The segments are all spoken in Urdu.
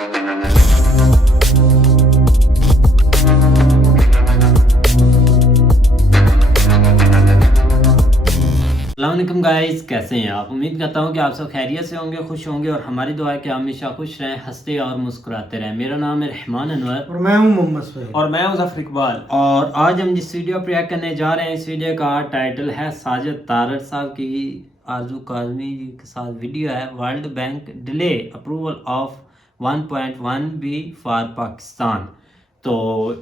السلام علیکم گائز، کیسے ہیں آپ؟ امید کرتا ہوں کہ آپ سب خیریت سے ہوں گے، خوش ہوں گے، اور ہماری دعا ہے کہ آپ ہمیشہ خوش رہیں، ہنستے اور مسکراتے رہیں۔ میرا نام ہے رحمان انور اور میں ہوں محمد سہیل اور میں ہوں ظفر اقبال، اور آج ہم جس ویڈیو پر ریئیکٹ کرنے جا رہے ہیں، اس ویڈیو کا ٹائٹل ہے ساجد تارڑ صاحب کی آرزو کاظمی جی کے ساتھ ویڈیو ہے، World Bank delay approval of 1.1 B for Pakistan. تو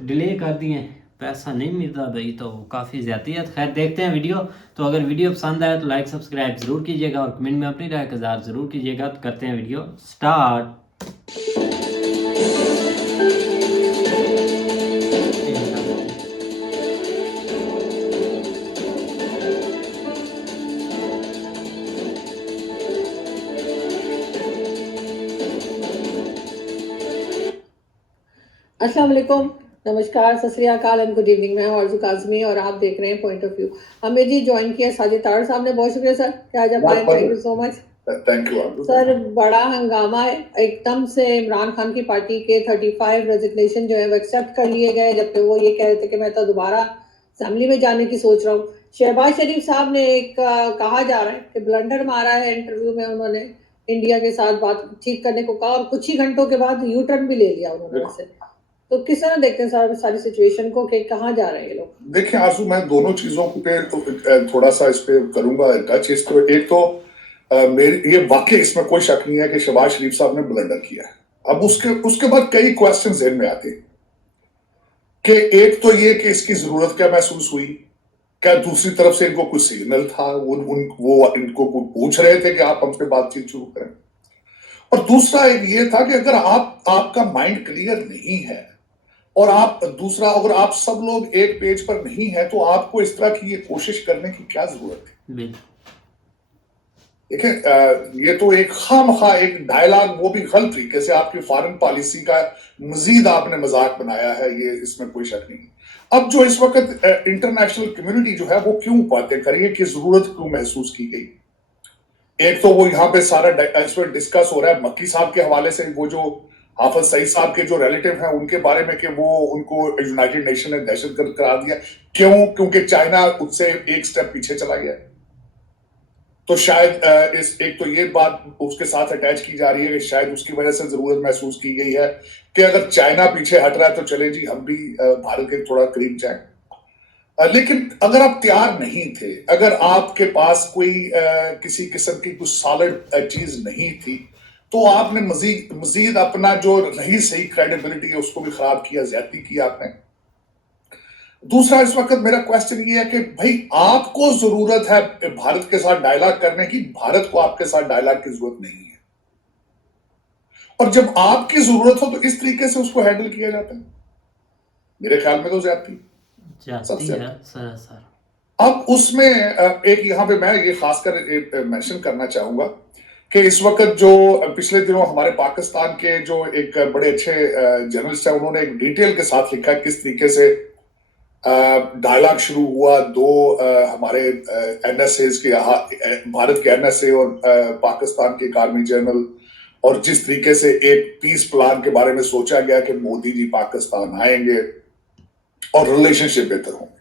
ڈیلے کر دیے، پیسہ نہیں ملتا بھائی، تو کافی زیادتیت۔ خیر دیکھتے ہیں ویڈیو۔ تو اگر ویڈیو پسند آئے تو لائک سبسکرائب ضرور کیجیے گا، اور کمنٹ میں اپنی رائے کا اظہار ضرور کیجیے گا۔ تو کرتے ہیں ویڈیو سٹارٹ۔ السلام علیکم، نمسکار، ست سری اکال اینڈ گڈ ایوننگ۔ میں ہوں آرزو کاظمی اور آپ دیکھ رہے ہیں پوائنٹ آف ویو۔ ہمیں جی جوائن کیا ساجد تارڑ صاحب نے، بہت شکریہ سر کہ آج آپ آئے، تھینک یو سو مچ سر۔ بڑا ہنگامہ ہے، ایک دم سے عمران خان کی پارٹی کے 35 ریزگنیشن جو ہے وہ ایکسیپٹ کر لیے گئے، جبکہ وہ یہ کہہ رہے تھے کہ میں تو دوبارہ اسمبلی میں جانے کی سوچ رہا ہوں۔ شہباز شریف صاحب نے ایک کہا جا رہا ہے کہ بلنڈر مارا ہے، انٹرویو میں انہوں نے انڈیا کے ساتھ بات چیت کرنے کو کہا، اور کچھ ہی گھنٹوں کے بعد یو ٹرن بھی لے لیا انہوں نے ویسے۔ تو کس طرح دیکھتے ہیں سر ساری سچویشن کو کہ کہاں جا رہے ہیں یہ لوگ؟ دیکھیں آرزو، میں دونوں چیزوں پہ تھوڑا سا اس پہ کروں گا ٹچ۔ اس کو ایک تو یہ واقعی اس میں کوئی شک نہیں ہے کہ شہباز شریف صاحب نے بلنڈر کیا ہے۔ اب اس کے بعد کئی کوشچن ذہن میں آتے ہیں کہ ایک تو یہ کہ اس کی ضرورت کیا محسوس ہوئی، کیا دوسری طرف سے ان کو کوئی سگنل تھا، وہ ان کو پوچھ رہے تھے کہ آپ ہم سے بات چیت شروع کریں، اور دوسرا ایک یہ تھا کہ اگر آپ کا مائنڈ کلیئر نہیں ہے، اور اگر آپ سب لوگ ایک پیج پر نہیں ہیں، تو آپ کو اس طرح کی یہ کوشش کرنے کی کیا ضرورت ہے؟ دیکھیں، یہ تو ایک خواہ ایک ڈائلاگ، وہ بھی غلط طریقے سے آپ کی فارن پالیسی کا مزید آپ نے مذاق بنایا ہے، یہ اس میں کوئی شک نہیں۔ اب جو اس وقت انٹرنیشنل کمیونٹی جو ہے وہ کیوں باتیں کری ہے کہ ضرورت کیوں محسوس کی گئی؟ ایک تو وہ یہاں پہ سارا اس وقت ڈسکس ہو رہا ہے مکی صاحب کے حوالے سے، وہ جو حافظ سعید صاحب کے جو ریلیٹیو ہیں ان کے بارے میں، کہ وہ ان کو یونائٹڈ نیشن نے دہشت گرد قرار دیا۔ کیوں؟ کیونکہ چائنا اس سے ایک سٹیپ پیچھے چلا گیا۔ تو شاید ایک تو یہ بات اس کے ساتھ اٹیچ کی جا رہی ہے کہ شاید اس کی وجہ سے ضرورت محسوس کی گئی ہے کہ اگر چائنا پیچھے ہٹ رہا ہے تو چلے جی ہم بھی بھارت کے تھوڑا قریب جائیں۔ لیکن اگر آپ تیار نہیں تھے، اگر آپ کے پاس کوئی کسی قسم کی کچھ سالڈ چیز نہیں تھی، تو آپ نے مزید اپنا جو رہی صحیح کریڈیبلٹی ہے اس کو بھی خراب کیا، زیادتی کی آپ نے۔ دوسرا اس وقت میرا کویسچن یہ ہے کہ بھائی آپ کو ضرورت ہے بھارت کے ساتھ ڈائلاگ کرنے کی، بھارت کو آپ کے ساتھ ڈائلاگ کی ضرورت نہیں ہے، اور جب آپ کی ضرورت ہو تو اس طریقے سے اس کو ہینڈل کیا جاتا ہے، میرے خیال میں تو زیادتی ہے سر۔ اب اس میں ایک یہاں پہ میں یہ خاص کر مینشن کرنا چاہوں گا کہ اس وقت جو پچھلے دنوں ہمارے پاکستان کے جو ایک بڑے اچھے جرنلسٹ ہیں، انہوں نے ایک ڈیٹیل کے ساتھ لکھا ہے کس طریقے سے ڈائلاگ شروع ہوا دو ہمارے این ایس ایز کے، بھارت کے این ایس اے اور پاکستان کے ایک آرمی جنرل، اور جس طریقے سے ایک پیس پلان کے بارے میں سوچا گیا کہ مودی جی پاکستان آئیں گے اور ریلیشن شپ بہتر ہوں گے۔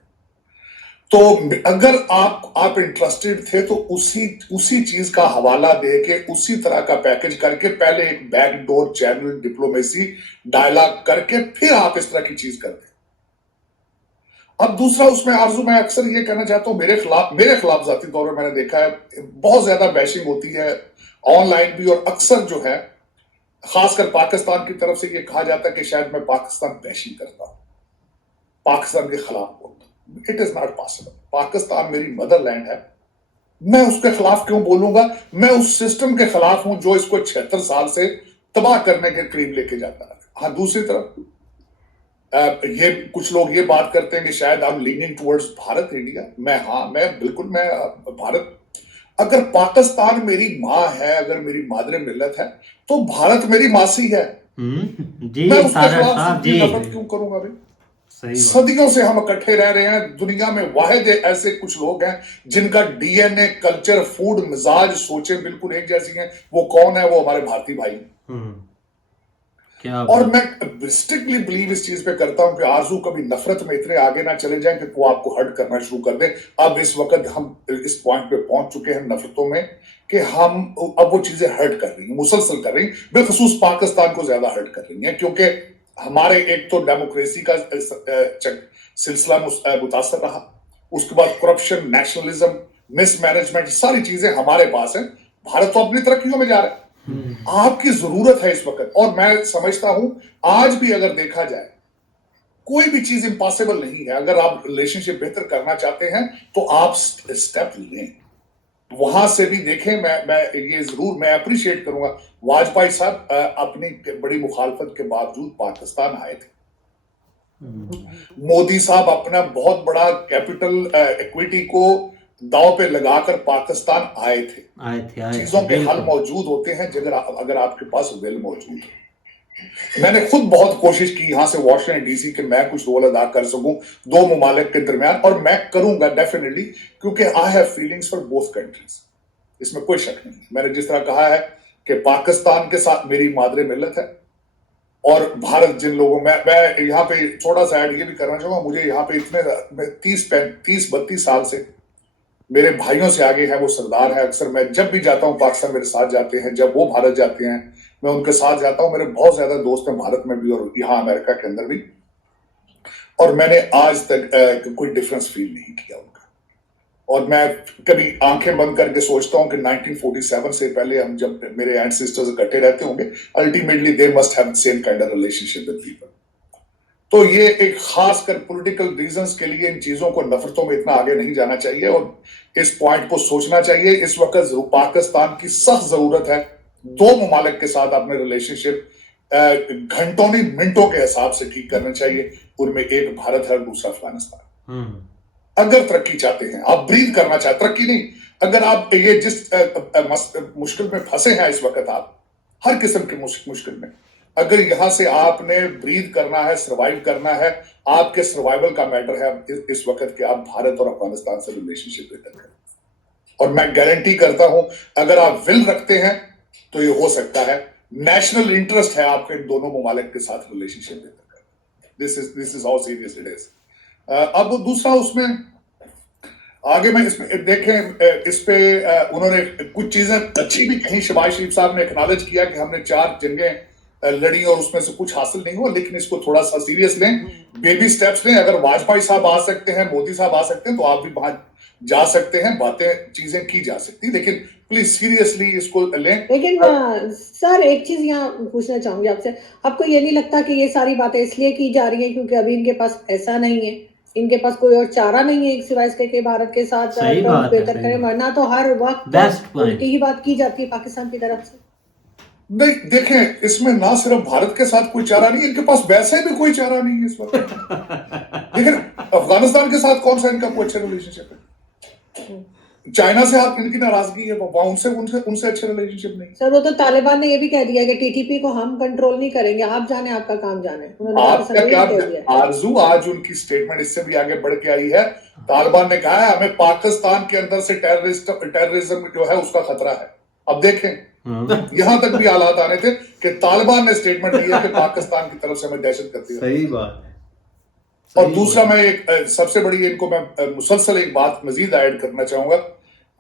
تو اگر آپ انٹرسٹڈ تھے تو اسی چیز کا حوالہ دے کے، اسی طرح کا پیکج کر کے، پہلے ایک back door channel diplomacy dialogue کر کے پھر آپ اس طرح کی چیز کرتے۔ اب دوسرا اس میں آرزو، میں اکثر یہ کہنا چاہتا ہوں، میرے خلاف ذاتی طور پر میں نے دیکھا ہے بہت زیادہ بیشنگ ہوتی ہے آن لائن بھی، اور اکثر جو ہے خاص کر پاکستان کی طرف سے یہ کہا جاتا ہے کہ شاید میں پاکستان بیشنگ کرتا ہوں، پاکستان کے خلاف بولتا ہوں۔ It is not possible۔ Pakistan میری مدر لینڈ ہے، میں اس کے خلاف کیوں بولوں گا؟ میں اس سسٹم کے خلاف ہوں جو اس کو 76 سال سے تباہ کرنے کے قریب لے کے جاتا ہے۔ ہاں، دوسری طرف یہ کچھ لوگ یہ بات کرتے ہیں کہ شاید I'm leaning towards Bharat India. میں بالکل بھارت، اگر پاکستان میری ماں ہے، اگر میری مادر ملت ہے، تو بھارت میری ماسی ہے۔ میں اس کے خلاف نفرت کیوں کروں گا بھائی؟ صدیوں سے ہم اکٹھے رہ رہے ہیں، دنیا میں واحد ایسے کچھ لوگ ہیں جن کا ڈی این اے، کلچر، فوڈ، مزاج، سوچیں بالکل ایک جیسی ہیں۔ وہ کون ہے؟ وہ ہمارے بھارتی بھائی۔ اور میں اسٹرکٹلی بلیو اس چیز پہ کرتا ہوں کہ آرزو کبھی نفرت میں اتنے آگے نہ چلے جائیں کہ وہ آپ کو ہرٹ کرنا شروع کر دیں. اب اس وقت ہم اس پوائنٹ پہ پہنچ چکے ہیں نفرتوں میں کہ ہم اب وہ چیزیں ہرٹ کر رہی ہیں, مسلسل کر رہی ہیں, بالخصوص پاکستان کو زیادہ ہرٹ کر رہی ہیں, کیونکہ ہمارے ایک تو ڈیموکریسی کا سلسلہ متاثر رہا, اس کے بعد کرپشن, نیشنلزم, مس مینجمنٹ, ساری چیزیں ہمارے پاس ہیں. بھارت تو اپنی ترقیوں میں جا رہا ہے. آپ کی ضرورت ہے اس وقت, اور میں سمجھتا ہوں آج بھی اگر دیکھا جائے کوئی بھی چیز امپاسبل نہیں ہے. اگر آپ ریلیشن شپ بہتر کرنا چاہتے ہیں تو آپ اسٹیپ لیں, وہاں سے بھی دیکھیں. میں یہ ضرور میں اپریشیٹ کروں گا, واجپئی صاحب اپنی بڑی مخالفت کے باوجود پاکستان آئے تھے. مودی صاحب اپنا بہت بڑا کیپٹل ایکویٹی کو داؤ پہ لگا کر پاکستان آئے تھے. چیزوں کے حل موجود ہوتے ہیں اگر آپ کے پاس ول موجود ہے. میں نے خود بہت کوشش کی یہاں سے واشنگٹن ڈی سی کہ میں کچھ رول ادا کر سکوں دو ممالک کے درمیان, اور میں کروں گا ڈیفینیٹلی, کیونکہ I have feelings for both countries, اس میں کوئی شک نہیں. میں نے جس طرح کہا ہے کہ پاکستان کے ساتھ میری مادر ملت ہے, اور بھارت جن لوگوں میں یہاں پہ تھوڑا سا ایڈ یہ بھی کرنا چاہوں گا, مجھے یہاں پہ اتنے 30-32 سال سے میرے بھائیوں سے آگے ہیں وہ سردار ہیں. اکثر میں جب بھی جاتا ہوں پاکستان میرے ساتھ جاتے ہیں, جب وہ بھارت جاتے ہیں میں ان کے ساتھ جاتا ہوں. میرے بہت زیادہ دوست ہیں بھارت میں بھی اور یہاں امریکہ کے اندر بھی, اور میں نے آج تک کوئی ڈفرنس فیل نہیں کیا ان کا. اور میں کبھی آنکھیں بند کر کے سوچتا ہوں کہ 1947 سے پہلے ہم جب میرے اینسسٹرز اکٹھے رہتے ہوں گے, ultimately they must have same kind of relation ship with people. تو یہ ایک خاص کر پولیٹیکل ریزنز کے لیے ان چیزوں کو, نفرتوں میں اتنا آگے نہیں جانا چاہیے, اور اس پوائنٹ کو سوچنا چاہیے. اس وقت پاکستان کی سخت ضرورت ہے دو ممالک کے ساتھ اپنے ریلیشن شپ گھنٹوں نہیں منٹوں کے حساب سے ٹھیک کرنا چاہیے. ان میں ایک بھارت ہے اور دوسرا افغانستان. اگر ترقی چاہتے ہیں, آپ بریتھ کرنا چاہتے, ترقی نہیں, اگر آپ یہ جس مشکل میں پھنسے ہیں اس وقت, آپ ہر قسم کے مشکل میں, اگر یہاں سے آپ نے بریتھ کرنا ہے, سروائیو کرنا ہے, آپ کے سروائیول کا میٹر ہے اس وقت کہ آپ بھارت اور افغانستان سے ریلیشن شپ بہتر کریں. اور میں گارنٹی کرتا ہوں اگر آپ ول رکھتے ہیں تو یہ ہو سکتا ہے. نیشنل انٹرسٹ ہے آپ کے ان دونوں ممالک کے ساتھ ریلیشن شپ بہتر کریں. This is how serious it is. اب دوسرا اس میں آگے میں اس میں دیکھیں, اس پہ انہوں نے کچھ چیزیں اچھی بھی کہیں. شہباز شریف صاحب نے اکنالج کیا کہ ہم نے 4 جنگیں لڑی اور اس میں سے کچھ حاصل نہیں ہوا, لیکن اس کو تھوڑا سا سیریس لیں, بیبی سٹیپس لیں. اگر واجپئی صاحب آ سکتے ہیں, مودی صاحب آ سکتے ہیں, تو آپ بھی وہاں جا سکتے ہیں, باتیں چیزیں کی جا سکتی, لیکن پلیز سیریسلی اس کو لیں. لیکن سر ایک چیز یہاں پوچھنا چاہوں گی آپ سے, آپ کو یہ نہیں لگتا کہ یہ ساری باتیں اس لیے کی جا رہی ہیں کیونکہ ابھی ان کے پاس ایسا نہیں ہے, ان کے پاس کوئی اور چارہ نہیں ہے سوائے اس کے کہ بھارت کے ساتھ بہتر کریں, ورنہ تو ہر وقت الٹی ہی بات کی جاتی ہے پاکستان کی طرف سے. نہیں دیکھیں, اس میں نہ صرف بھارت کے ساتھ کوئی چارہ نہیں, ان کے پاس ویسے بھی کوئی چارہ نہیں ہے اس وقت. لیکن افغانستان کے ساتھ کون سا ان کا کوئی اچھا ریلیشن شپ ہے؟ چائنا سے آپ ان کی ناراضگی ہے, ان سے اچھے ریلیشن شپ نہیں. سر وہ تو طالبان نے یہ بھی کہہ دیا کہ ٹی ٹی پی کو ہم کنٹرول نہیں کریں گے, آپ جانے, آپ کا کام جانے. آپ کا کیا آرزو, آج ان کی سٹیٹمنٹ اس سے بھی آگے بڑھ کے آئی ہے. طالبان نے کہا ہے ہمیں پاکستان کے اندر سے ٹیررزم جو ہے اس کا خطرہ ہے. اب دیکھیں یہاں تک بھی حالات آنے تھے کہ طالبان نے سٹیٹمنٹ دی ہے کہ پاکستان کی طرف سے ہمیں دہشت گردی. صحیح بات. اور دوسرا میں ایک سب سے بڑی ان کو میں مسلسل ایک بات مزید ایڈ کرنا چاہوں گا,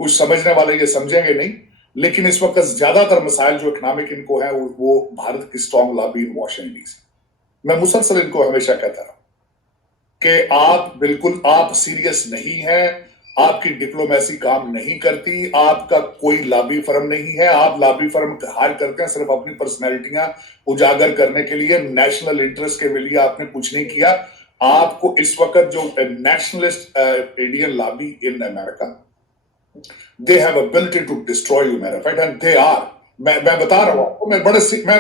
کچھ سمجھنے والے یہ سمجھیں گے نہیں, لیکن اس وقت زیادہ تر مسائل جو اکنامک ان کو ہیں وہ بھارت کی strong lobby in Washington D C. میں مسلسل ان کو ہمیشہ کہتا رہا کہ آپ بالکل آپ سیریس نہیں ہیں, آپ کی ڈپلومیسی کام نہیں کرتی, آپ کا کوئی لابی فرم نہیں ہے, آپ لابی فرم ہائر کرتے ہیں صرف اپنی پرسنالٹیاں اجاگر کرنے کے لیے, نیشنل انٹرسٹ کے لیے آپ نے کچھ نہیں کیا. آپ کو اس وقت جو nationalist Indian lobby in America, they have ability to destroy you, matter of fact, and they are. میں بتا رہا ہوں, میں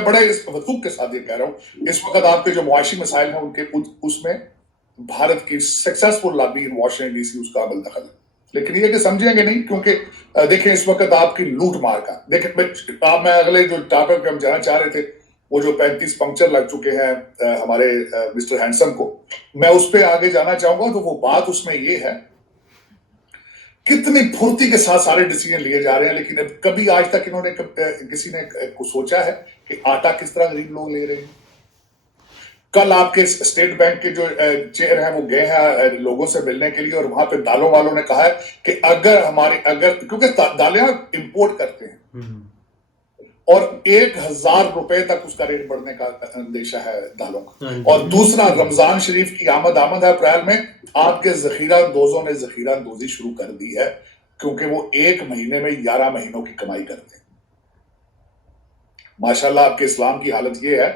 بڑے وثوق کے ساتھ یہ کہہ رہا ہوں, اس وقت آپ کے جو معاشی مسائل ہیں ان کے اس میں بھارت کی successful lobby in Washington D C اس کا عمل دخل ہے. لیکن یہ کہ سمجھیں گے نہیں, کیونکہ دیکھیں اس وقت آپ کی لوٹ مار کا, دیکھیں میں اگلے جو ٹاپک پہ ہم جانا چاہ رہے تھے, وہ جو 35 پنکچر لگ چکے ہیں ہمارے مسٹر ہینڈسم کو, میں اس پہ آگے جانا چاہوں گا. تو وہ بات اس میں یہ ہے کتنی پھرتی کے ساتھ سارے ڈیسیجن لیے جا رہے ہیں, لیکن کبھی آج تک انہوں نے کسی نے سوچا ہے کہ آٹا کس طرح غریب لوگ لے رہے ہیں, کل آپ کے اسٹیٹ بینک کے جو چیئر ہیں وہ گئے ہیں لوگوں سے ملنے کے لیے اور وہاں پہ دالوں والوں نے کہا ہے کہ اگر کیونکہ دالیں امپورٹ کرتے ہیں اور 1000 روپے تک اس کا ریٹ بڑھنے کا اندیشہ ہے دالوں کا. اور دوسرا رمضان شریف کی آمد ہے اپریل میں, آپ کے ذخیرہ اندوزوں نے ذخیرہ اندوزی شروع کر دی ہے کیونکہ وہ 1 مہینے میں 11 مہینوں کی کمائی کرتے ہیں. ماشاءاللہ آپ کے اسلام کی حالت یہ ہے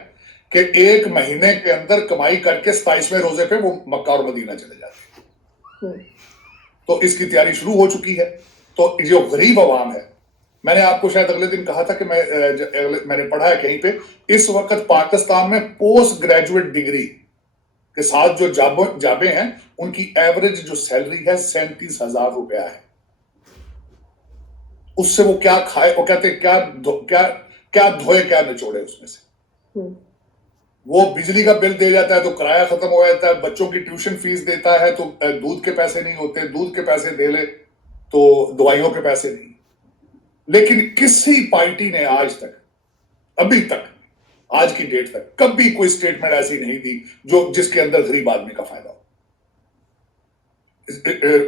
کہ 1 مہینے کے اندر کمائی کر کے 27ویں روزے پہ وہ مکہ اور مدینہ چلے جاتے ہیں. تو اس کی تیاری شروع ہو چکی ہے. تو جو غریب عوام ہے, میں نے آپ کو شاید اگلے دن کہا تھا کہ میں نے پڑھا ہے کہیں پہ, اس وقت پاکستان میں پوسٹ گریجویٹ ڈگری کے ساتھ جو جابیں ہیں ان کی ایوریج جو سیلری ہے 37,000 روپیہ ہے. اس سے وہ کیا کھائے, وہ کہتے ہیں کیا دھوئے کیا نچوڑے اس میں سے. وہ بجلی کا بل دے جاتا ہے تو کرایہ ختم ہو جاتا ہے, بچوں کی ٹیوشن فیس دیتا ہے تو دودھ کے پیسے نہیں ہوتے, دودھ کے پیسے دے لے تو دوائیوں کے پیسے نہیں. لیکن کسی پارٹی نے آج تک, ابھی تک, آج کی ڈیٹ تک کبھی کوئی سٹیٹمنٹ ایسی نہیں دی جس کے اندر غریب آدمی کا فائدہ ہو.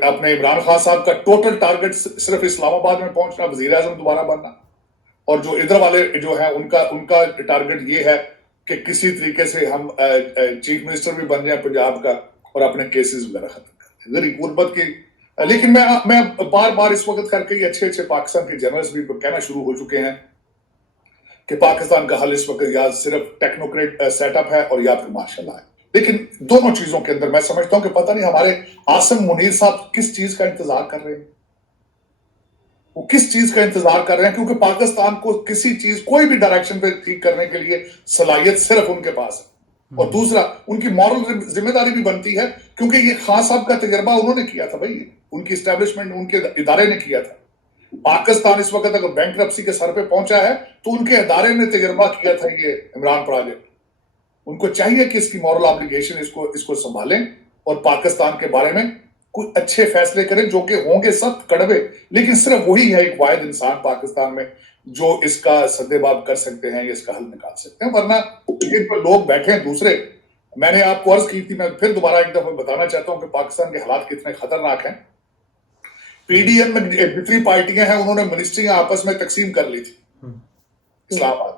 اپنے عمران خان صاحب کا ٹوٹل ٹارگٹ صرف اسلام آباد میں پہنچنا, وزیر اعظم دوبارہ بننا, اور جو ادھر والے جو ہیں ان کا ٹارگٹ یہ ہے کہ کسی طریقے سے ہم چیف منسٹر بھی بن جائیں پنجاب کا اور اپنے کیسز وغیرہ ختم کر دیں. غریب غربت کی. لیکن میں بار بار اس وقت کر کے اچھے پاکستان کے جنرلز بھی کہنا شروع ہو چکے ہیں کہ پاکستان کا حل اس وقت یا صرف ٹیکنوکریٹ سیٹ اپ ہے اور یا پھر مارشل لا ہے. لیکن دونوں چیزوں کے اندر میں سمجھتا ہوں کہ پتہ نہیں ہمارے عاصم منیر صاحب کس چیز کا انتظار کر رہے ہیں, وہ کس چیز کا انتظار کر رہے ہیں, کیونکہ پاکستان کو کسی چیز کوئی بھی ڈائریکشن پہ ٹھیک کرنے کے لیے صلاحیت صرف ان کے پاس ہے. اور دوسرا ان کی مورل ذمہ داری بھی بنتی ہے کیونکہ یہ خان صاحب کا تجربہ انہوں نے کیا تھا بھائی, ان کی اسٹیبلشمنٹ ان کے ادارے نے کیا تھا. پاکستان اس وقت اگر بینکرپسی کے سر پہ پہنچا ہے تو ان کے ادارے نے تجربہ کیا تھا یہ عمران پروجیکٹ. ان کو چاہیے کہ اس کی مورل آبلیگیشن اس کو سنبھالیں اور پاکستان کے بارے میں کوئی اچھے فیصلے کریں جو کہ ہوں گے سخت کڑوے, لیکن صرف وہی ہے ایک واحد انسان پاکستان میں جو اس کا سدباب کر سکتے ہیں یا اس کا حل نکال سکتے ہیں. ورنہ پر لوگ بیٹھے ہیں دوسرے. میں نے آپ کو عرض کی تھی, میں پھر دوبارہ ایک دفعہ بتانا چاہتا ہوں کہ پاکستان کے حالات کتنے خطرناک ہیں. پی ڈی ایم میں جتنی پارٹیاں ہیں انہوں نے منسٹریاں آپس میں تقسیم کر لی تھی اسلام آباد,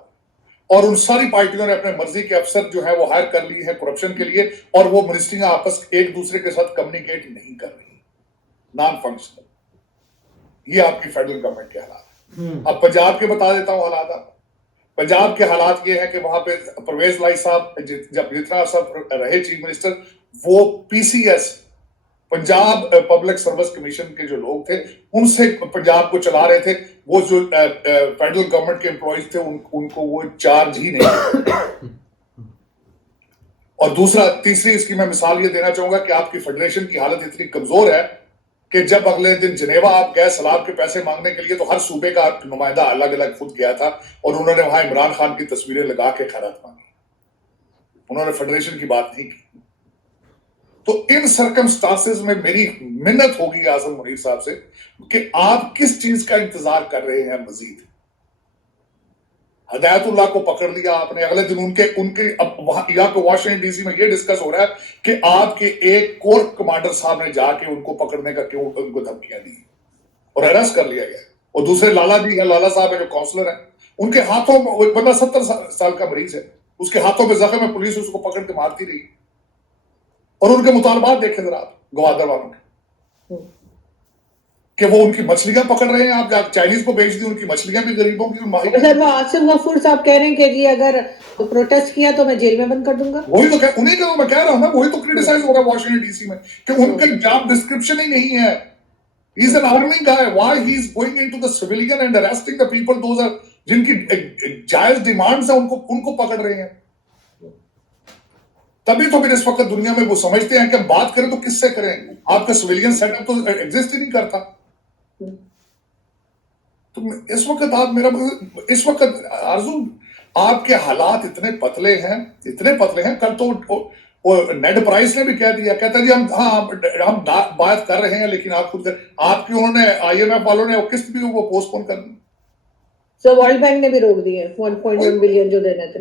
اور ان ساری پارٹیوں نے اپنے مرضی کے افسر جو ہیں وہ ہائر کر لیے ہیں کرپشن کے لیے, اور وہ منسٹریاں آپس ایک دوسرے کے ساتھ کمیونیکیٹ نہیں کر رہی, نان فنکشنل. یہ آپ کی فیڈرل گورنمنٹ کے حالات ہیں. اب پنجاب کے بتا دیتا ہوں حالات. آپ پنجاب کے حالات یہ ہے کہ وہاں پہ پرویز لائی صاحب جب جتنا سب رہے چیف منسٹر, وہ P C S Punjab public service commission کے جو لوگ تھے ان سے پنجاب کو چلا رہے تھے. وہ جو فیڈرل گورنمنٹ کے امپلائیز تھے ان کو وہ چارج ہی نہیں. اور تیسری اس کی میں مثال یہ دینا چاہوں گا کہ آپ کی فیڈریشن کی حالت اتنی کمزور ہے کہ جب اگلے دن جنیوا آپ گئے سلاب کے پیسے مانگنے کے لیے تو ہر صوبے کا نمائندہ الگ الگ خود گیا تھا اور انہوں نے وہاں عمران خان کی تصویریں لگا کے خیرات مانگی. انہوں نے فیڈریشن کی بات نہیں کی. تو ان سرکمسٹانسز میں میری منت ہوگی عاصم منیر صاحب سے کہ آپ کس چیز کا انتظار کر رہے ہیں مزید. ہدایت اللہ کو پکڑ لیا آپ نے, اگلے دن ان کے یہاں پہ واشنگٹن ڈی سی میں یہ ڈسکس ہو رہا ہے کہ آپ کے ایک کور کمانڈر صاحب نے جا کے ان کو پکڑنے کا کیوں ان کو دھمکیاں دی اور اریسٹ کر لیا گیا. اور دوسرے لالا جی ہیں, لالا صاحب ہیں جو کاؤنسلر ہیں, ان کے ہاتھوں میں بندہ 70 سال کا مریض ہے, اس کے ہاتھوں پہ زخم ہے, پولیس اس کو پکڑ کے مارتی رہی. اور ان کے مطالبات دیکھیں ذرا آپ گوادر والوں کے کہ وہ ان کی مچھلیاں پکڑ رہے ہیں, آپ چائنیز کو بیچ دی, ان کی مچھلیاں بھی غریبوں کی ماہی. سر وہ عاصم غفور صاحب کہہ رہے ہیں کہ جی اگر پروٹیسٹ کیا تو میں جیل میں بند کر دوں گا. وہی تو انہیں کا میں کہہ رہا ہوں نا, وہی تو کرٹیسائز ہو رہا ہے واشنگٹن ڈی سی میں کہ ان کا جاب ڈسکرپشن ہی نہیں ہے. He is an army guy. Why he is going into the civilian and arresting the people? Those are جن کی جائز ڈیمانڈز ہیں ان کو پکڑ رہے ہیں. تبھی تو پھر اس وقت دنیا میں وہ سمجھتے ہیں کہ ہم بات کریں تو کس سے کریں, آپ کا سویلین سیٹ اپ تو ایگزسٹ ہی نہیں کرتا. تو اس وقت آرزو آپ کے حالات اتنے پتلے ہیں. کل تو نیڈ پرائس نے بھی کہہ دیا, کہتا جی ہم بات کر رہے ہیں لیکن آپ خود آپ کی انہوں نے آئی ایم ایف والوں نے قسط بھی وہ پوسٹ پون کر دی. سو ورلڈ بینک نے بھی روک دی ہے 1.1 بلین جو دینے تھے.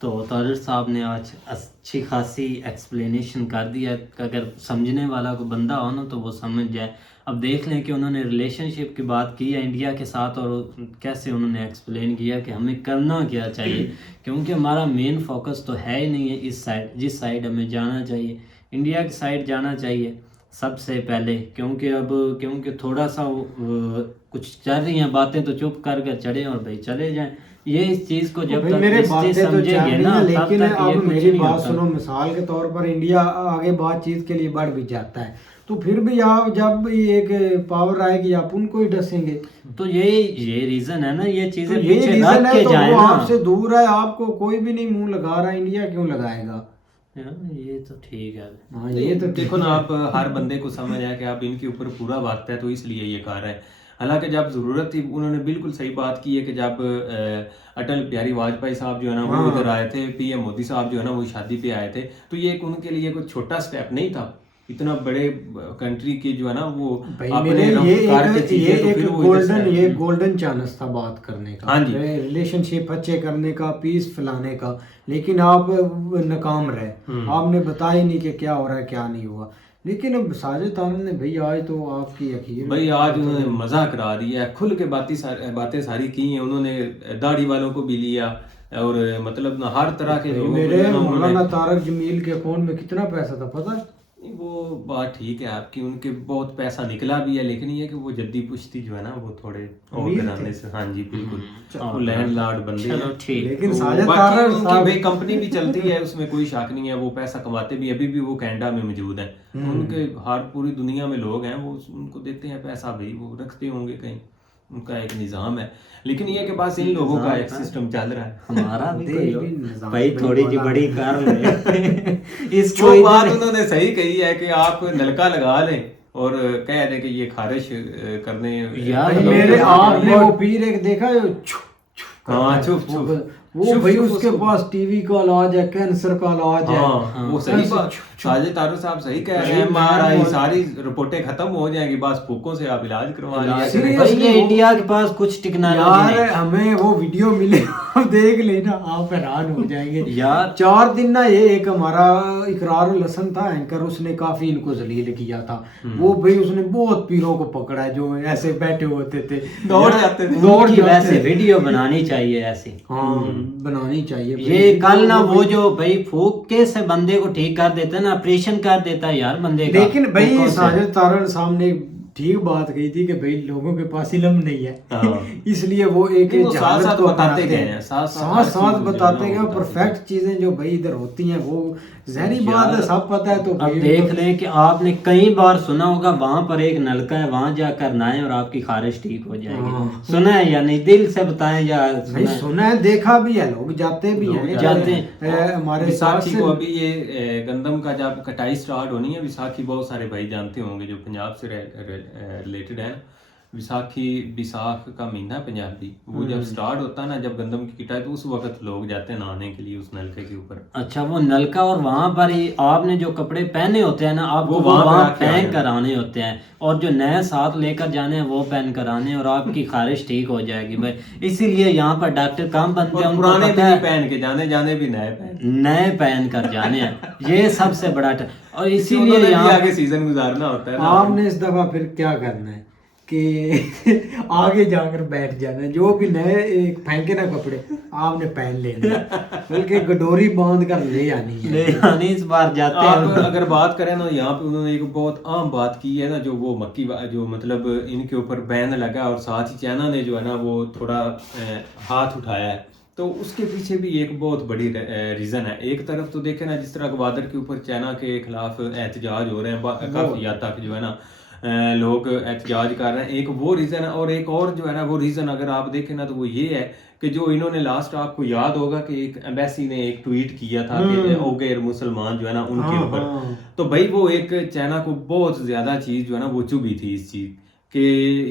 تو طارق صاحب نے آج اچھی خاصی ایکسپلینیشن کر دیا ہے کہ اگر سمجھنے والا کو بندہ ہو نا تو وہ سمجھ جائے. اب دیکھ لیں کہ انہوں نے ریلیشن شپ کی بات کی ہے انڈیا کے ساتھ اور کیسے انہوں نے ایکسپلین کیا کہ ہمیں کرنا کیا چاہیے, کیونکہ ہمارا مین فوکس تو ہے ہی نہیں ہے اس سائڈ. جس سائڈ ہمیں جانا چاہیے انڈیا کی سائڈ جانا چاہیے سب سے پہلے, کیونکہ تھوڑا سا کچھ چل رہی ہیں باتیں تو چپ کر چڑھیں اور بھائی چلے جائیں. یہ اس چیز کو جب تک میرے اس باتیں سے تو سمجھیں گے نا لیکن تب تک اب یہ کچھ میری نہیں بات ہوتا. سنو, مثال کے طور پر انڈیا آگے بات چیت کے لیے بڑھ بھی جاتا ہے تو پھر بھی آپ جب بھی ایک پاور آئے گی آپ ان کو ہی ڈسیں گے. تو یہ ریزن ہے نا, یہ چیزیں یہ پیچھے ریزن رکھ ہے کے تو جائیں وہ نا. آپ سے دور ہے, آپ کو کوئی بھی نہیں منہ لگا رہا, انڈیا کیوں لگائے گا؟ یہ تو ٹھیک ہے. ہاں یہ تو دیکھو نا, آپ ہر بندے کو سمجھ ہے کہ آپ ان کے اوپر پورا وقت ہے تو اس لیے یہ کر رہے ہیں. حالانکہ جب ضرورت تھی انہوں نے بالکل صحیح بات کی ہے کہ جب اٹل بہاری واجپئی صاحب جو ہے نا وہ ادھر آئے تھے, پی ایم مودی صاحب جو ہے نا وہ شادی پہ آئے تھے, تو یہ ان کے لیے کوئی چھوٹا سٹیپ نہیں تھا. اتنا بڑے کنٹری کی جو ہے نا وہ یہ گولڈن چانس تھا بات کرنے کا, ریلیشن شپ اچھے کرنے کا, پیس پھیلانے کا, لیکن آپ ناکام رہے. آپ نے بتایا نہیں کہ کیا ہو رہا ہے کیا نہیں ہوا. لیکن اب ساجد طارق نے بھائی آج تو آپ کی یقین بھائی آج انہوں نے مزہ کرا دیا ہے, کھل کے باتیں ساری کی ہیں. انہوں نے داڑھی والوں کو بھی لیا اور مطلب ہر طرح کے لوگوں میرے مولانا طارق جمیل کے اکاؤنٹ میں کتنا پیسہ تھا پتہ ہے؟ وہ بات ٹھیک ہے آپ کی, ان کے بہت پیسہ نکلا بھی ہے, لیکن یہ کہ وہ جدی پشتی جو ہے نا وہ تھوڑے اور گھرانے سے, ہاں جی بالکل, وہ لینڈ لارڈ بندے ہیں. لیکن ساجد طارق صاحب بھائی کمپنی بھی چلتی ہے, اس میں کوئی شک نہیں ہے, وہ پیسہ کماتے بھی, ابھی بھی وہ کینیڈا میں موجود ہیں. ان کے ہر پوری دنیا میں لوگ ہیں, وہ ان کو دیتے ہیں پیسہ, بھائی وہ رکھتے ہوں گے کہیں, ان کا ایک نظام ہے. لیکن یہ کہ بس ان لوگوں کا ایک سسٹم چل رہا ہے. ہمارا بھی بھائی تھوڑی جی بڑی کار لے. اس جو بات انہوں نے صحیح کہی ہے کہ آپ نلکا لگا لیں اور کہہ دیں کہ یہ خارش کرنے, میرے آپ نے وہ پیر ایک دیکھا ہاں چھپ چھپ, وہ بھائی اس کے پاس ٹی وی کا علاج ہے, کینسر کا علاج ہے. وہ صحیح بات, ساجد طارق صاحب صحیح کہہ رہے ہیں, ہماری ساری رپورٹیں ختم ہو جائیں گی, بس پھوکوں سے آپ علاج کروا لیں. انڈیا کے پاس کچھ ٹیکنالوجی یار, ہمیں وہ ویڈیو ملے دیکھ لینا آپ حیران ہو جائیں گے یار. 4 دن نا یہ ایک ہمارا اقرار الحسن تھا اینکر, اس نے کافی ان کو ذلیل کیا تھا. وہ بھائی اس نے بہت پیروں کو پکڑا ہے جو ایسے بیٹھے ہوتے تھے, دوڑ جاتے تھے. دوڑ کی ویسے ویڈیو بنانی چاہیے ایسی, ہاں بنانی چاہیے. یہ کل نا وہ جو بھائی پھوکے سے بندے کو ٹھیک کر دیتا ہے نا, آپریشن کر دیتا ہے یار بندے کا. لیکن بھائی ساجد طارق صاحب نے ٹھیک بات کہی تھی کہ بھائی لوگوں کے پاس علم نہیں ہے, اس لیے وہ ایک جہالت کو بتاتے گئے, ساتھ بتاتے گئے. پرفیکٹ چیزیں جو بھائی ادھر ہوتی ہیں وہ ظاہری بات ہے, سب پتہ ہے. تو اب دیکھ لیں کہ آپ نے کئی بار سنا ہوگا وہاں پر ایک نلکا ہے, وہاں جا کر نہائیں اور آپ کی خارش ٹھیک ہو جائے گی. سنا ہے یا نہیں, دل سے بتائیں. یا سنا ہے, دیکھا بھی ہے, لوگ جاتے بھی ہیں. جاتے ہیں ہمارے ویساکھی کو. ابھی یہ گندم کا جب کٹائی سٹارٹ ہونی ہے, ویساکھی بہت سارے بھائی جانتے ہوں گے جو پنجاب سے ریلیٹڈ ہے. ویساکھی بیساکھ کا مہینہ پنجابی, وہ جب سٹارٹ ہوتا ہے نا, جب گندم کی کٹائی, تو اس وقت لوگ جاتے ہیں نہانے کے لیے اس نلکے کے اوپر. اچھا وہ نلکا, اور وہاں پر ہی آپ نے جو کپڑے پہنے ہوتے ہیں نا, آپ کو وہاں پہن کر آنے ہوتے ہیں, اور جو نئے ساتھ لے کر جانے ہیں وہ پہن کر آنے, اور آپ کی خارش ٹھیک ہو جائے گی. بھائی اسی لیے یہاں پر ڈاکٹر کام بنتے ہیں, پرانے بھی نہیں پہن کے جانے بھی نئے پہن کر جانے ہیں. یہ سب سے بڑا, اور اسی لیے یہاں آگے سیزن گزارنا ہوتا ہے. آپ نے اس دفعہ پھر کیا کرنا ہے کہ آگے جا کر بیٹھ جانا ہے, جو بھی نئے پھینکے نا کپڑے آپ نے پہن لینا, بلکہ گڈوری باندھ کر لے آنی ہے. اس بار جاتے ہیں. آپ اگر بات کریں نا, یہاں پہ انہوں نے ایک بہت عام بات کی ہے نا, جو وہ مکی جو مطلب ان کے اوپر بین لگا, اور ساتھ ہی چائنا نے جو ہے نا وہ تھوڑا ہاتھ اٹھایا ہے, تو اس کے پیچھے بھی ایک بہت بڑی ریزن ہے. ایک طرف تو دیکھیں نا, جس طرح گوادر کے اوپر چائنا کے خلاف احتجاج ہو رہے ہیں, کافی حد تک جو ہے نا لوگ احتجاج کر رہے ہیں, ایک وہ ریزن ہے. اور ایک اور جو ہے نا وہ ریزن اگر آپ دیکھیں نا, تو وہ یہ ہے کہ جو انہوں نے لاسٹ, آپ کو یاد ہوگا کہ ایک ایمبیسی نے ایک ٹویٹ کیا تھا کہ اوغیر مسلمان جو ہے نا ان کے اوپر, تو بھائی وہ ایک چائنا کو بہت زیادہ چیز جو ہے نا وہ چبھی تھی اس چیز کہ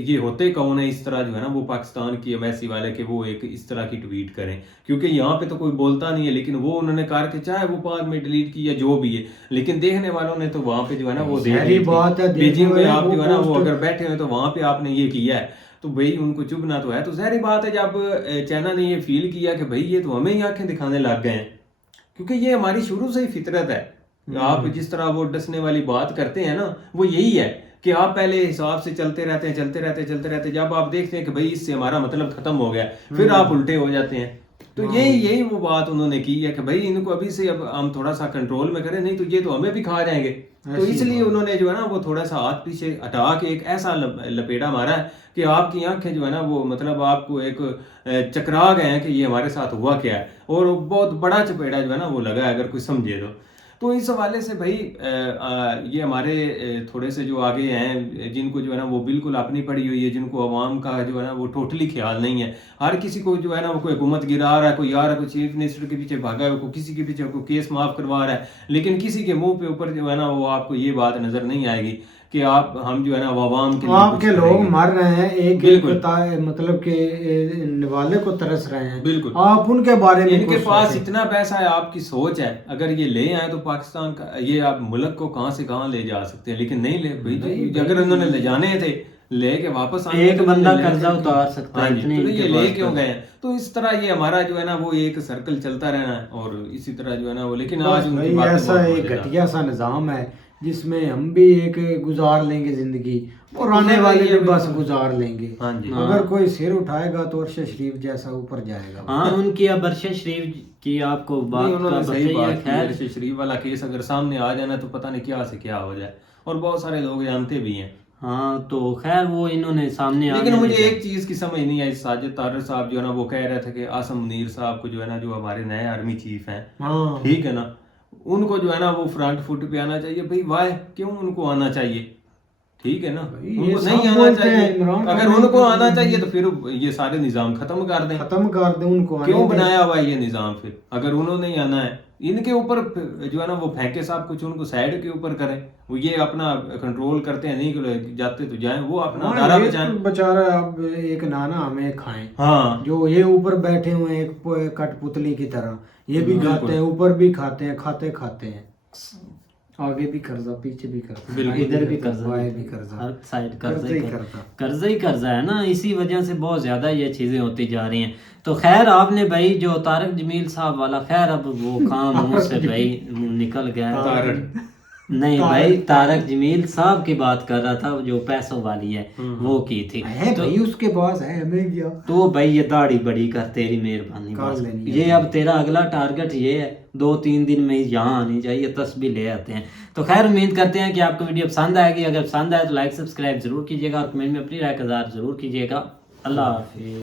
یہ ہوتے کون ہے اس طرح جو ہے نا وہ پاکستان کی ایمبیسی والے کہ وہ ایک اس طرح کی ٹویٹ کریں, کیونکہ یہاں پہ تو کوئی بولتا نہیں ہے, لیکن وہ انہوں نے کہا کہ چاہے وہ بعد میں ڈیلیٹ کی یا جو بھی ہے, لیکن دیکھنے والوں نے تو وہاں پہ جو ہے نا وہ بیجنگ میں آپ جو ہے نا وہ اگر بیٹھے ہوئے تو وہاں پہ آپ نے یہ کیا ہے, تو بھائی ان کو چبھنا تو ہے. تو ظاہری بات ہے, جب چائنا نے یہ فیل کیا کہ بھائی یہ تو ہمیں ہی آنکھیں دکھانے لگ گئے ہیں, کیونکہ یہ ہماری شروع سے ہی فطرت ہے. آپ جس طرح وہ ڈسنے والی بات کرتے ہیں نا وہ یہی ہے کہ آپ پہلے حساب سے چلتے رہتے جب آپ دیکھتے ہیں کہ بھائی اس سے ہمارا مطلب ختم ہو گیا پھر آپ الٹے ہو جاتے ہیں. تو یہی وہ بات انہوں نے کی ہے کہ بھائی ان کو ابھی سے اب ہم تھوڑا سا کنٹرول میں کریں, نہیں تو یہ تو ہمیں بھی کھا جائیں گے. تو اس لیے انہوں نے جو ہے نا وہ تھوڑا سا ہاتھ پیچھے ہٹا کے ایک ایسا لپیٹا مارا ہے کہ آپ کی آنکھیں جو ہے نا وہ مطلب آپ کو ایک چکرا گئے ہیں کہ یہ ہمارے ساتھ ہوا کیا ہے, اور بہت بڑا چپیڑا جو ہے نا وہ لگا ہے اگر کوئی سمجھے تو. تو اس حوالے سے بھائی یہ ہمارے تھوڑے سے جو آگے ہیں جن کو جو ہے نا وہ بالکل اپنی پڑی ہوئی ہے, جن کو عوام کا جو ہے نا وہ ٹوٹلی خیال نہیں ہے. ہر کسی کو جو ہے نا وہ کوئی حکومت گرا رہا ہے, کوئی آ رہا ہے, کوئی چیف منسٹر کے پیچھے بھاگا ہے, کوئی کسی کے پیچھے کوئی کیس معاف کروا رہا ہے, لیکن کسی کے منہ پہ اوپر جو ہے نا وہ آپ کو یہ بات نظر نہیں آئے گی کہ ہم جو ہے نا عوام کے آپ کے لوگ مر رہے ہیں ایک مطلب کہ نوالے کو ترس رہے ہیں. بالکل آپ ان کے بارے میں ان کے پاس اتنا پیسہ ہے, آپ کی سوچ ہے, اگر یہ لے آئے تو پاکستان کا یہ آپ ملک کو کہاں سے کہاں لے جا سکتے ہیں, لیکن نہیں لے. اگر انہوں نے لے جانے تھے لے کے واپس آنے ایک بندہ قرضہ اتار سکتا ہے, تو یہ لے کیوں گئے ہیں. تو اس طرح یہ ہمارا جو ہے نا وہ ایک سرکل چلتا رہنا ہے, اور اسی طرح جو ہے نا وہ, لیکن آج ان کی باتیں ایسا ایک گھٹیا سا نظام ہے جس میں ہم بھی ایک گزار لیں گے زندگی, اور آنے والے بھی بس گزار لیں گے. اگر کوئی سر اٹھائے گا تو عرش شریف جیسا اوپر جائے گا. ہاں ان کی اب عرش شریف کی آپ کو بات کا صحیح بات ہے. عرش شریف والا کیس اگر سامنے آ جانا تو پتہ نہیں کیا سے کیا ہو جائے, اور بہت سارے لوگ جانتے بھی ہیں. ہاں تو خیر وہ انہوں نے سامنے لیکن مجھے ایک چیز کی سمجھ نہیں آئی, ساجد طارر صاحب جو ہے نا وہ کہہ رہے تھے کہ عاصم منیر صاحب کو جو ہے نا جو ہمارے نئے آرمی چیف ہیں, ٹھیک ہے نا, ان کو جو ہے نا وہ فرنٹ فٹ پہ آنا چاہیے. بھائی وائی کیوں ان کو آنا چاہیے, ٹھیک ہے نا, ان کو نہیں آنا چاہیے. اگر ان کو آنا چاہیے تو پھر یہ سارے نظام ختم کر دیں. ان کو کیوں بنایا ہوا ہے یہ نظام پھر, اگر انہوں نے آنا ہے ان کے اوپر جو ہے نا وہ پھینکے صاحب کچھ ان کو سائڈ کے اوپر کریں. وہ یہ اپنا کنٹرول کرتے ہیں, نہیں جاتے تو جائیں, وہ اپنا ادارہ بچائیں. بچارہ اب ایک نانا ہمیں کھائیں, ہاں جو یہ اوپر بیٹھے ہوئے ہیں ایک کٹ پتلی کی طرح, یہ بھی کھاتے ہیں, اوپر بھی کھاتے ہیں, کھاتے ہیں, آگے بھی قرضہ پیچھے بھی قرضہ, ادھر بھی قرضہ, ہر سائڈ قرضہ ہی قرضہ ہے نا. اسی وجہ سے بہت زیادہ یہ چیزیں ہوتی جا رہی ہیں. تو خیر آپ نے بھائی جو طارق جمیل صاحب والا, خیر اب وہ کام منہ سے بھائی نکل گیا. نہیں بھائی طارق جمیل صاحب کی بات کر رہا تھا, جو پیسوں والی ہے وہ کی تھی. تو اس کے پاس ہے ہمیں کیا, تو بھائی یہ داڑھی بڑی کر, تیری مہربانی, یہ اب تیرا اگلا ٹارگٹ یہ ہے 2-3 دن میں یہاں آنی چاہیے, تسبیح لے آتے ہیں. تو خیر امید کرتے ہیں کہ آپ کو ویڈیو پسند آئے گی. اگر پسند آئے تو لائک سبسکرائب ضرور کیجیے گا, اور کمنٹ میں اپنی رائے کا اظہار ضرور کیجیے گا. اللہ حافظ.